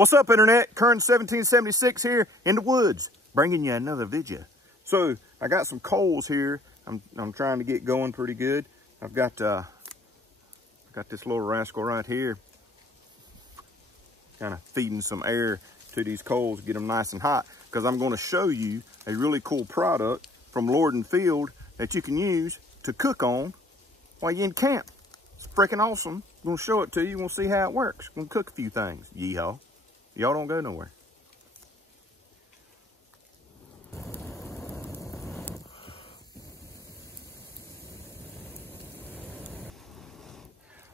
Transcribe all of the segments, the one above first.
What's up, Internet? Kern 1776 here in the woods, bringing you another video. So I got some coals here. I'm trying to get going pretty good. I've got this little rascal right here, kind of feeding some air to these coals, get them nice and hot, because I'm going to show you a really cool product from Lord & Field that you can use to cook on while you're in camp. It's freaking awesome. I'm going to show it to you. We'll see how it works. I'm going to cook a few things. Yeehaw. Y'all don't go nowhere.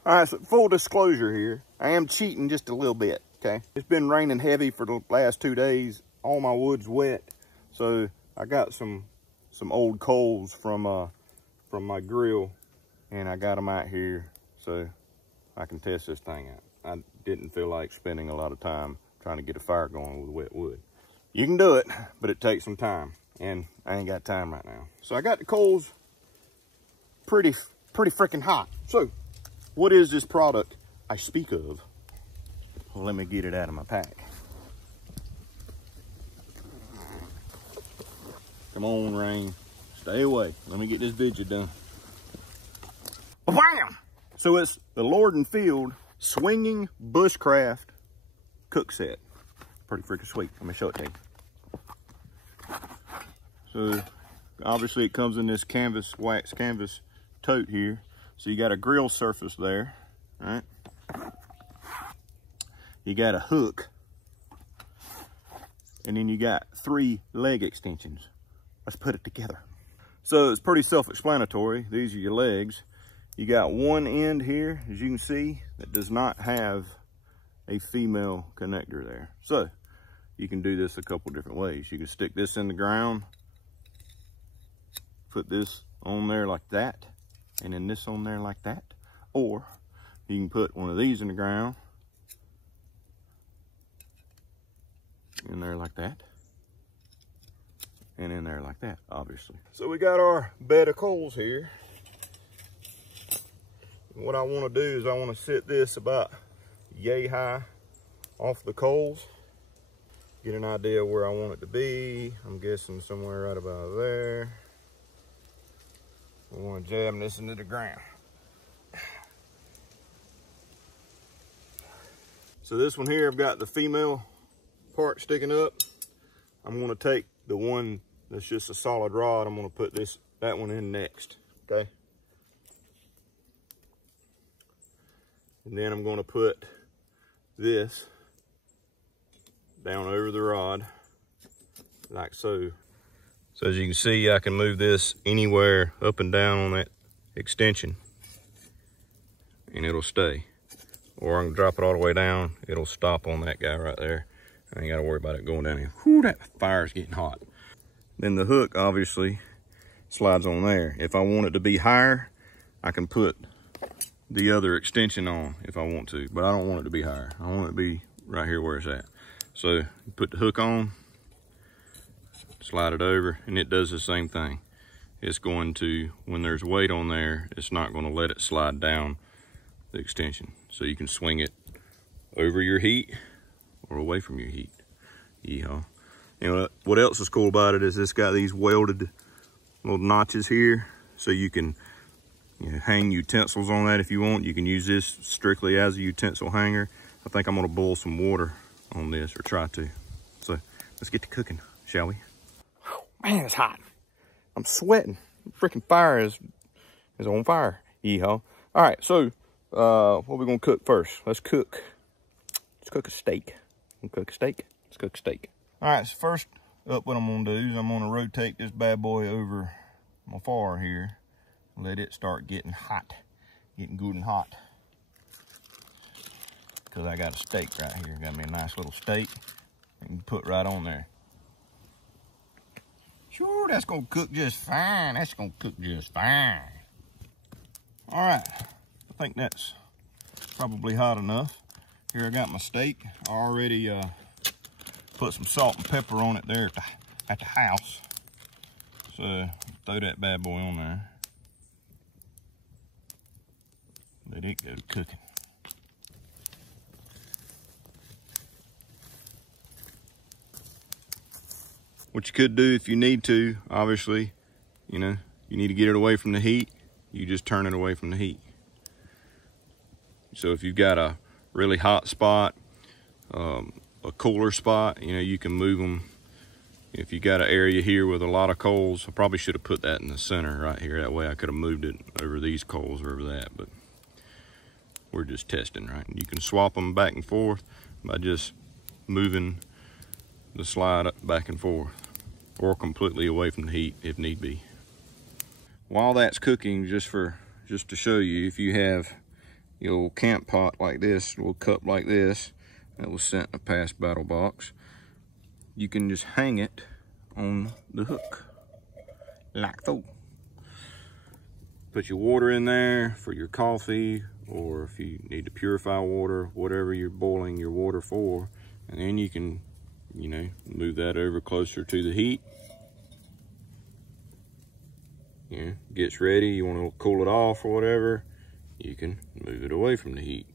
All right, so full disclosure here, I am cheating just a little bit, okay? It's been raining heavy for the last 2 days. All my wood's wet, so I got some old coals from my grill, and I got them out here so I can test this thing out. I didn't feel like spending a lot of time trying to get a fire going with wet wood. You can do it, but it takes some time, and I ain't got time right now. So I got the coals pretty freaking hot. So what is this product I speak of? Well, let me get it out of my pack. Come on, rain. Stay away. Let me get this video done. Bam! So it's the Lord & Field Swinging Bushcraft cook set. Pretty freaking sweet. Let me show it to you. So obviously it comes in this wax canvas tote here. So you got a grill surface there, right? You got a hook, and then you got 3 leg extensions. Let's put it together. So it's pretty self-explanatory. These are your legs. You got one end here, as you can see, that does not have a female connector there. So you can do this a couple different ways. You can stick this in the ground, put this on there like that, and then this on there like that. Or you can put one of these in the ground, in there like that, and in there like that, obviously. So we got our bed of coals here. What I want to do is I want to set this about yay high off the coals, get an idea of where I want it to be. I'm guessing somewhere right about there. We want to jam this into the ground. So this one here, I've got the female part sticking up. I'm going to take the one that's just a solid rod. I'm going to put that one in next, okay? And then I'm going to put this down over the rod, like so. So as you can see, I can move this anywhere up and down on that extension, and it'll stay. Or I can drop it all the way down. It'll stop on that guy right there. I ain't got to worry about it going down here. Whew, that fire's getting hot. Then the hook obviously slides on there. If I want it to be higher, I can put the other extension on if I want to, but I don't want it to be higher. I want it to be right here where it's at. So you put the hook on, slide it over, and it does the same thing. It's going to, when there's weight on there, it's not going to let it slide down the extension. So you can swing it over your heat or away from your heat. Yeehaw. You know what else is cool about it is it's got these welded little notches here, so you can hang utensils on that if you want. You can use this strictly as a utensil hanger. I think I'm gonna boil some water on this, or try to. So let's get to cooking, shall we? Man, it's hot. I'm sweating. Freaking fire is on fire. Yeehaw. All right, so what are we gonna cook first? Let's cook a steak. Let's cook a steak. All right, so first up, what I'm gonna do is I'm gonna rotate this bad boy over my fire here. Let it start getting hot, getting good and hot. Because I got a steak right here. Got me a nice little steak I can put right on there. Sure, that's gonna cook just fine. That's gonna cook just fine. All right, I think that's probably hot enough. Here I got my steak. I already put some salt and pepper on it there at the house. So throw that bad boy on there. Let it go to cooking. What you could do if you need to, obviously, you know, you need to get it away from the heat, you just turn it away from the heat. So if you've got a really hot spot, a cooler spot, you know, you can move them. If you got an area here with a lot of coals, I probably should have put that in the center right here. That way I could have moved it over these coals or over that, but we're just testing, right? You can swap them back and forth by just moving the slide back and forth, or completely away from the heat if need be. While that's cooking, just to show you, if you have your little camp pot like this, a little cup like this, that was sent in a past Battlbox, you can just hang it on the hook, like so. Put your water in there for your coffee, or if you need to purify water, whatever you're boiling your water for, and then you can, you know, move that over closer to the heat. Yeah, gets ready, you want to cool it off or whatever, you can move it away from the heat.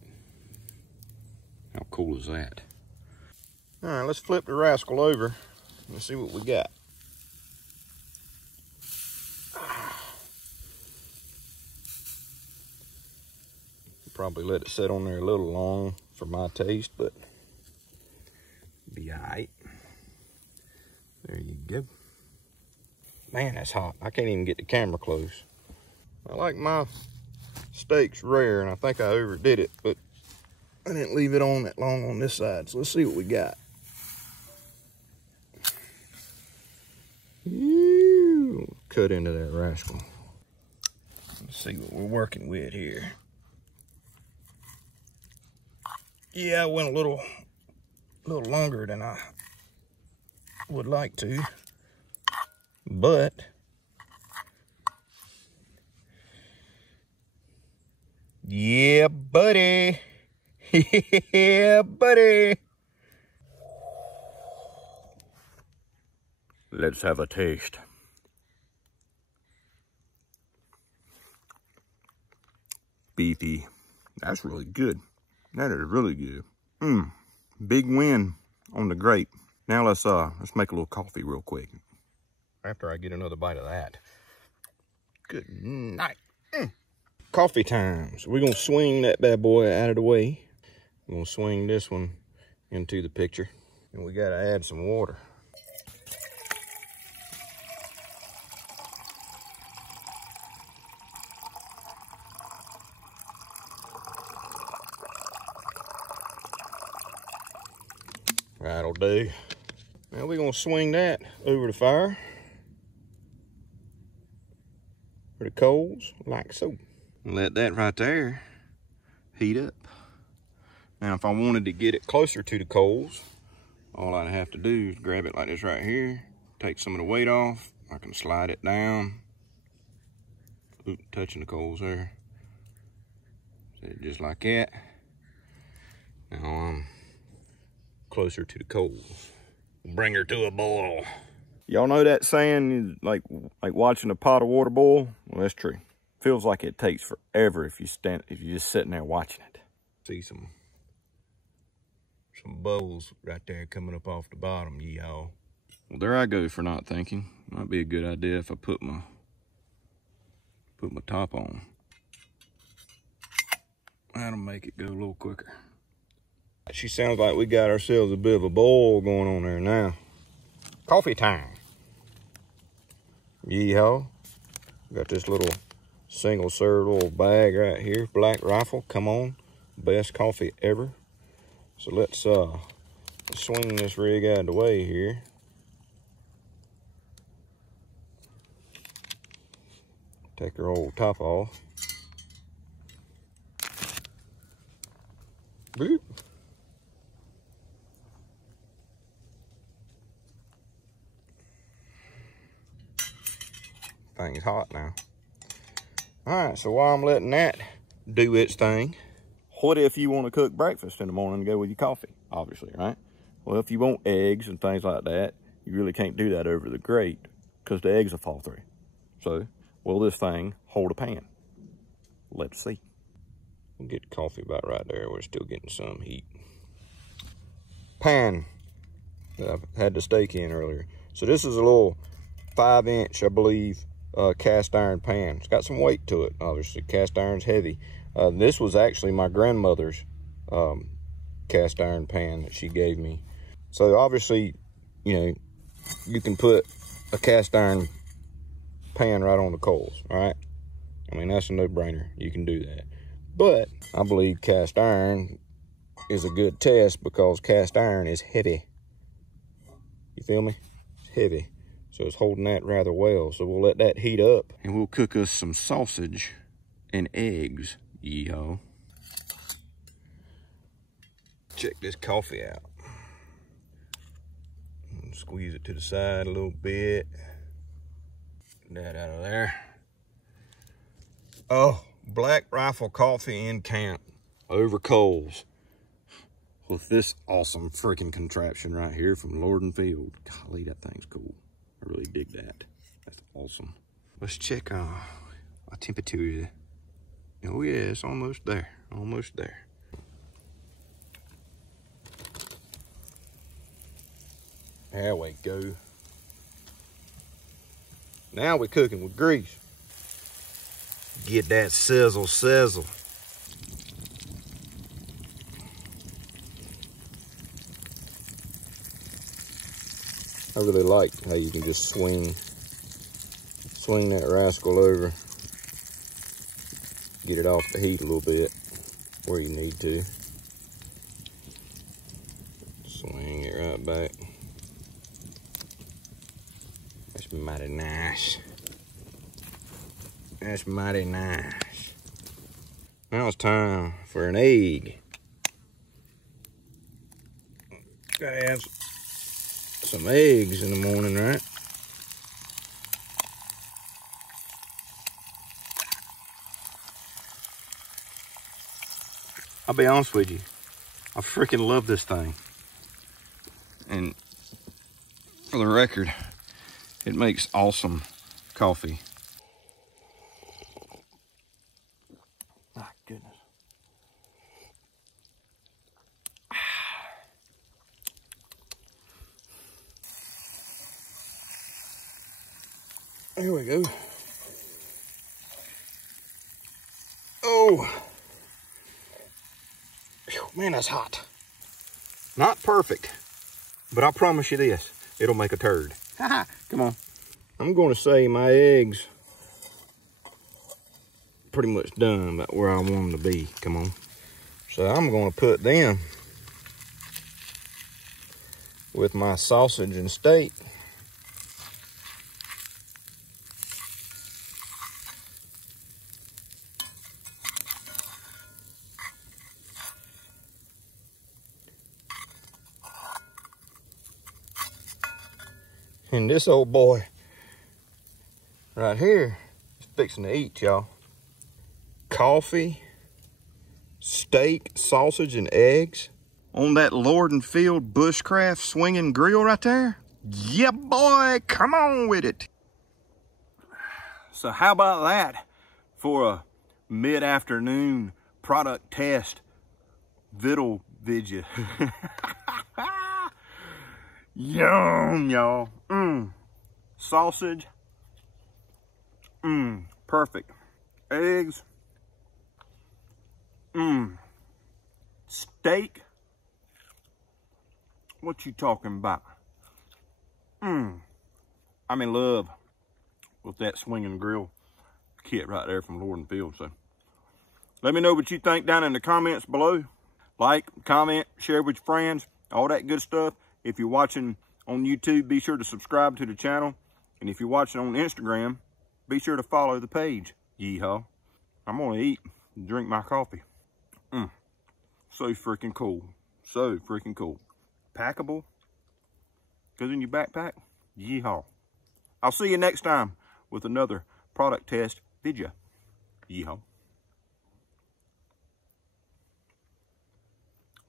How cool is that? All right, let's flip the rascal over and see what we got. Probably let it sit on there a little long for my taste, but be all right. There you go. Man, that's hot. I can't even get the camera close. I like my steaks rare, and I think I overdid it, but I didn't leave it on that long on this side. So let's see what we got. Ooh, cut into that rascal. Let's see what we're working with here. Yeah, I went a little longer than I would like to, but yeah, buddy. Yeah, buddy. Let's have a taste. Beefy. That's really good. That is really good. Big win on the grate. Now let's make a little coffee real quick. After I get another bite of that. Good night. Coffee time. So we're gonna swing that bad boy out of the way. We're gonna swing this one into the picture. And we gotta add some water. That'll do. Now we're gonna swing that over the fire, for the coals, like so. Let that right there heat up. Now if I wanted to get it closer to the coals, all I'd have to do is grab it like this right here, take some of the weight off, I can slide it down. Oop, touching the coals there. Just like that. Now I'm closer to the coals. Bring her to a boil. Y'all know that saying, like watching a pot of water boil? Well, that's true. Feels like it takes forever if you're just sitting there watching it. See some bubbles right there coming up off the bottom, yeehaw. Well, there I go for not thinking. Might be a good idea if I put my top on. That'll make it go a little quicker. She sounds like we got ourselves a bit of a boil going on there now. Coffee time. Yeehaw. Got this little single serve little bag right here. Black Rifle, come on. Best coffee ever. So let's swing this rig out of the way here. Take her old top off. Boop. Thing's hot now. All right, so while I'm letting that do its thing, what if you want to cook breakfast in the morning to go with your coffee? Obviously, right? Well, if you want eggs and things like that, you really can't do that over the grate because the eggs will fall through. So, will this thing hold a pan? Let's see. We'll get the coffee about right there. We're still getting some heat. Pan that I've had the steak in earlier. So this is a little 5-inch, I believe, cast iron pan. It's got some weight to it, obviously. Cast iron's heavy. This was actually my grandmother's cast iron pan that she gave me. So obviously, you know, you can put a cast iron pan right on the coals, right? I mean, that's a no-brainer. You can do that. But I believe cast iron is a good test because cast iron is heavy. You feel me? It's heavy. So it's holding that rather well. So we'll let that heat up and we'll cook us some sausage and eggs. Yeehaw. Check this coffee out. Squeeze it to the side a little bit. Get that out of there. Oh, Black Rifle coffee in camp over coals with this awesome freaking contraption right here from Lord and Field. Golly, that thing's cool. I really dig that. That's awesome. Let's check our temperature. Oh yeah, it's almost there. Almost there. There we go. Now we're cooking with grease. Get that sizzle, sizzle. I really like how you can just swing that rascal over. Get it off the heat a little bit where you need to. Swing it right back. That's mighty nice. That's mighty nice. Now it's time for an egg. Gotta have some eggs in the morning, right? I'll be honest with you, I freaking love this thing. And for the record, it makes awesome coffee. My goodness. There we go. Oh. Man, that's hot. Not perfect, but I promise you this, it'll make a turd. Haha, come on. I'm going to say my eggs pretty much done about where I want them to be. Come on. So I'm going to put them with my sausage and steak. And this old boy right here is fixing to eat, y'all. Coffee, steak, sausage, and eggs on that Lord and Field Bushcraft swinging grill right there. Yeah, boy, come on with it. So how about that for a mid-afternoon product test vidya? Yum, y'all. Sausage. Perfect. Eggs. Steak. What you talking about? I'm in love with that swinging grill kit right there from Lord and Field. So let me know what you think down in the comments below. Like, comment, share with your friends, all that good stuff. If you're watching on YouTube, be sure to subscribe to the channel. And if you're watching on Instagram, be sure to follow the page. Yeehaw. I'm gonna eat and drink my coffee. So freaking cool. So freaking cool. Packable. Goes in your backpack. Yeehaw. I'll see you next time with another product test video. Yeehaw.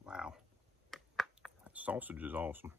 Wow. That sausage is awesome.